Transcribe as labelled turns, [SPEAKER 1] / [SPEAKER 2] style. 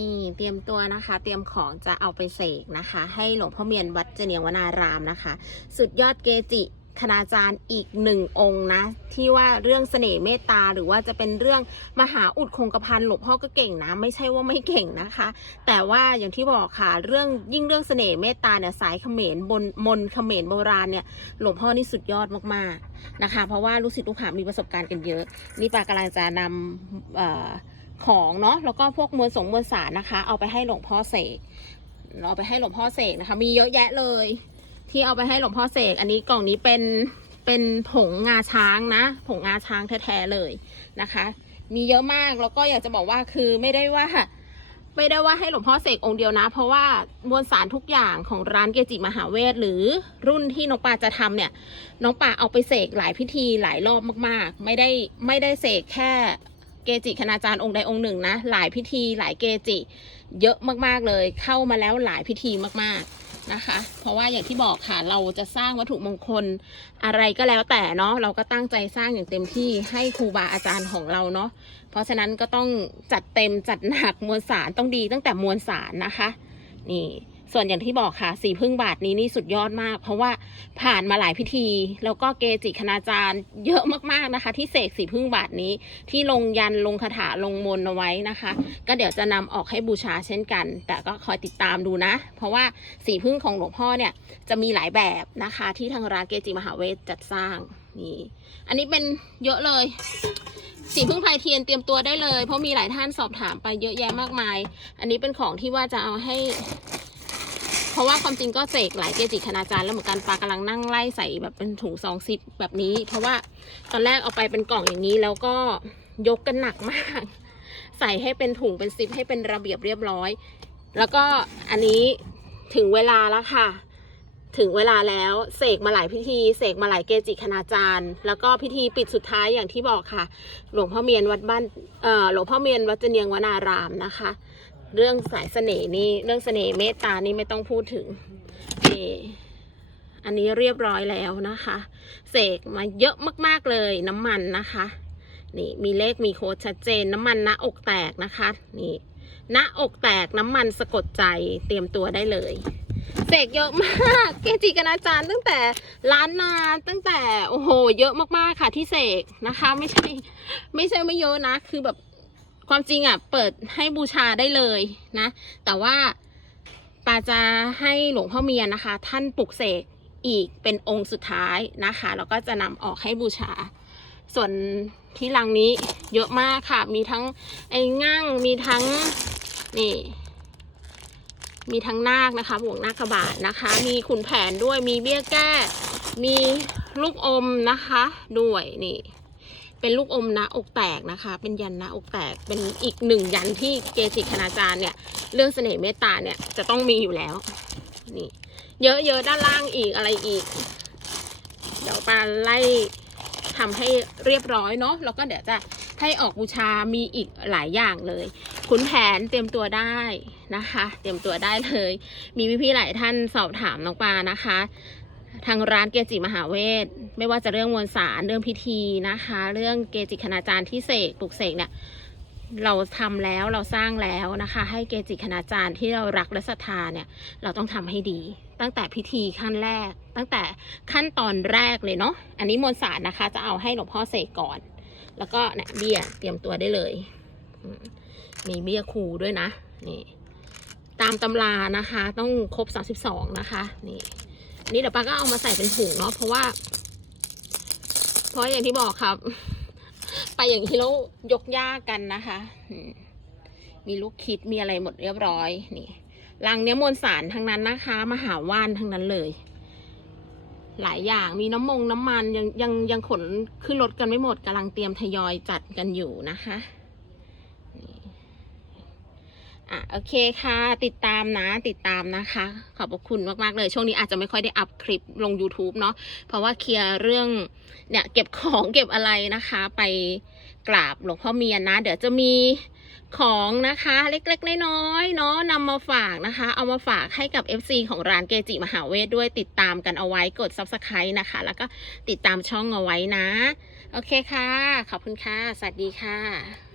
[SPEAKER 1] นี่เตรียมตัวนะคะ เตรียมของจะเอาไปเสกนะคะ ให้หลวงพ่อเมียนวัดเจเนียงวนารามนะคะ สุดยอดเกจิคณาจารย์อีกหนึ่งองค์นะ ที่ว่าเรื่องเสน่ห์เมตตา หรือว่าจะเป็นเรื่องมหาอุดคงกระพันหลวงพ่อก็เก่งนะ ไม่ใช่ว่าไม่เก่งนะคะ แต่ว่าอย่างที่บอกค่ะ เรื่องยิ่งเรื่องเสน่ห์เมตตาเนี่ยสายเขมรบนมนเขมรโบราณเนี่ยหลวงพ่อนี่สุดยอดมากๆนะคะ เพราะว่าลูกศิษย์ลูกหามีประสบการณ์กันเยอะ นี่ปากำลังจะนำเอ่อ ของเนาะแล้วก็พวกมวลสงมวลสารนะคะ เอาไปให้หลวงพ่อเสกเอาไปให้หลวงพ่อเสกนะคะ มีเยอะแยะเลย ที่เอาไปให้หลวงพ่อเสกอันนี้กล่องนี้เป็นเป็นผงงาช้างนะ ผงงาช้างแท้ๆเลยนะคะ มีเยอะมากแล้วก็อยากจะบอกว่าคือไม่ได้ว่า ไม่ได้ว่าให้หลวงพ่อเสกองค์เดียวนะ เพราะว่ามวลสารทุกอย่างของร้านเกจิมหาเวทหรือรุ่นที่น้องปาจะทำเนี่ย น้องปาเอาไปเสกหลายพิธีหลายรอบมากๆ ไม่ได้ไม่ได้เสกแค่ เกจิคณาจารย์องค์ใดองค์หนึ่งนะ หลายพิธีหลายเกจิ เยอะมากๆเลย เข้ามาแล้วหลายพิธีมากๆนะคะ เพราะว่าอย่างที่บอกค่ะเราจะสร้างวัตถุมงคลอะไรก็แล้วแต่เนาะเราก็ตั้งใจสร้างอย่างเต็มที่ให้ครูบาอาจารย์ของเราเนาะเพราะฉะนั้นก็ต้องจัดเต็มจัดหนักมวลสารต้องดีตั้งแต่มวลสารนะคะ นี่ ส่วนอย่างที่บอกค่ะ สีพึ่งบาทนี้นี่สุดยอดมาก เพราะว่าผ่านมาหลายพิธี แล้วก็เกจิคณาจารย์เยอะมากๆนะคะ ที่เสกสีพึ่งบาทนี้ที่ลงยันลงคาถาลงมนเอาไว้นะคะ ก็เดี๋ยวจะนำออกให้บูชาเช่นกัน แต่ก็คอยติดตามดูนะ เพราะว่าสีพึ่งของหลวงพ่อเนี่ยจะมีหลายแบบนะคะ ที่ทางร้านเกจิมหาเวทจัดสร้างนี่อันนี้เป็นเยอะเลยสีพึ่งพายเทียนเตรียมตัวได้เลย เพราะมีหลายท่านสอบถามไปเยอะแยะมากมาย อันนี้เป็นของที่ว่าจะเอาให้ เพราะว่าความจริงก็เสกหลายเกจิคณาจารย์แล้วเหมือนกันปากำลังนั่งไล่ใส่แบบเป็นถุงซองซิปแบบนี้ เพราะว่าตอนแรกเอาไปเป็นกล่องอย่างนี้แล้วก็ยกกันหนักมาก ใส่ให้เป็นถุงเป็นซิปให้เป็นระเบียบเรียบร้อย แล้วก็อันนี้ถึงเวลาแล้วค่ะ ถึงเวลาแล้วเสกมาหลายพิธีเสกมาหลายเกจิคณาจารย์ แล้วก็พิธีปิดสุดท้ายอย่างที่บอกค่ะ หลวงพ่อเมียนวัดบ้านเอ่อหลวงพ่อเมียนวัดเจเนียงวนารามนะคะ เรื่องสายเสน่ห์นี่เรื่องเสน่ห์เมตตานี่ไม่ต้องพูดถึงนี่อันนี้เรียบร้อยแล้วนะคะ เสกมาเยอะมากๆเลยน้ำมันนะคะ นี่มีเลขมีโค้ดชัดเจนน้ำมันน้าอกแตกนะคะ นี่หน้าอกแตกน้ำมันสะกดใจเตรียมตัวได้เลยเสกเยอะมากเกจิคณาจารย์ตั้งแต่ล้านนาตั้งแต่โอ้โห เยอะมากๆค่ะที่เสกนะคะ ไม่ใช่ ไม่ใช่ไม่เยอะนะ คือแบบ ความจริงอะเปิดให้บูชาได้เลยนะ แต่ว่าปาจะให้หลวงพ่อเมียนะคะ ท่านปลุกเสกอีกเป็นองค์สุดท้ายนะคะแล้วก็จะนำออกให้บูชา ส่วนที่ลังนี้เยอะมากค่ะ มีทั้งไอ้ง่างมีทั้งนี่มีทั้งนาคนะคะบวกนาคบาทนะคะ มีขุนแผนด้วยมีเบี้ยแก้ มีลูกอมนะคะ ด้วยนี่ เป็นลูกอมนะอกแตกนะคะ เป็นยันนะอกแตกเป็นอีกหนึ่งยันที่เกจิคณาจารย์เนี่ย เรื่องเสน่ห์เมตตาเนี่ยจะต้องมีอยู่แล้วนี่เยอะๆด้านล่างอีกอะไรอีก เดี๋ยวปาไล่ทำให้เรียบร้อยเนาะแล้วก็เดี๋ยวจะให้ออกบูชามีอีกหลายอย่างเลยขุนแผนเตรียมตัวได้นะคะ เตรียมตัวได้เลย มีพี่ๆหลายท่านสอบถามน้องปานะคะ ทางร้านเกจิมหาเวท ไม่ว่าจะเรื่องมวลสารเรื่องพิธีนะคะ เรื่องเกจิคณาจารย์ที่เสกปลุกเสกเนี่ยเราทำแล้วเราสร้างแล้วนะคะ ให้เกจิคณาจารย์ที่เรารักและศรัทธาเนี่ยเราต้องทำให้ดี ตั้งแต่พิธีขั้นแรก ตั้งแต่ขั้นตอนแรกเลยเนาะอันนี้มวลสารนะคะ จะเอาให้หลวงพ่อเสกก่อน แล้วก็เนี่ยเบี้ยเตรียมตัวได้เลยมมีเบี้ยครูด้วยนะนี่ตามตำรานะคะ ต้องครบ 32 นะคะนี่ นี่เดี๋ยวป้าก็เอามาใส่เป็นถุงเนาะเพราะว่า เพราะอย่างที่บอกครับ ไปอย่างที่เรายกยากกันนะคะมีลูกคิดมีอะไรหมดเรียบร้อย นี่ลังเนี้ยมวลสารทั้งนั้นนะคะ มหาว่านทั้งนั้นเลย หลายอย่างมีน้ำมงน้ำมันยังยังยังขนขึ้นรถกันไม่หมดกำลังเตรียมทยอยจัดกันอยู่นะคะ อะโอเคค่ะ ติดตามนะ ติดตามนะคะ ขอบพระคุณมากๆเลย ช่วงนี้อาจจะไม่ค่อยได้อัพคลิปลง YouTube เนาะเพราะว่าเคลียร์เรื่องเนี่ยเก็บของเก็บอะไรนะคะ ไปกราบหลวงพ่อเมียนนะ เดี๋ยวจะมีของนะคะเล็กๆ น้อยๆเนาะนำมาฝากนะคะ เอามาฝากให้กับ FC ของร้านเกจิมหาเวทด้วยติดตามกันเอาไว้กด Subscribe นะคะ แล้วก็ติดตามช่องเอาไว้นะ โอเคค่ะ ขอบคุณค่ะ สวัสดีค่ะ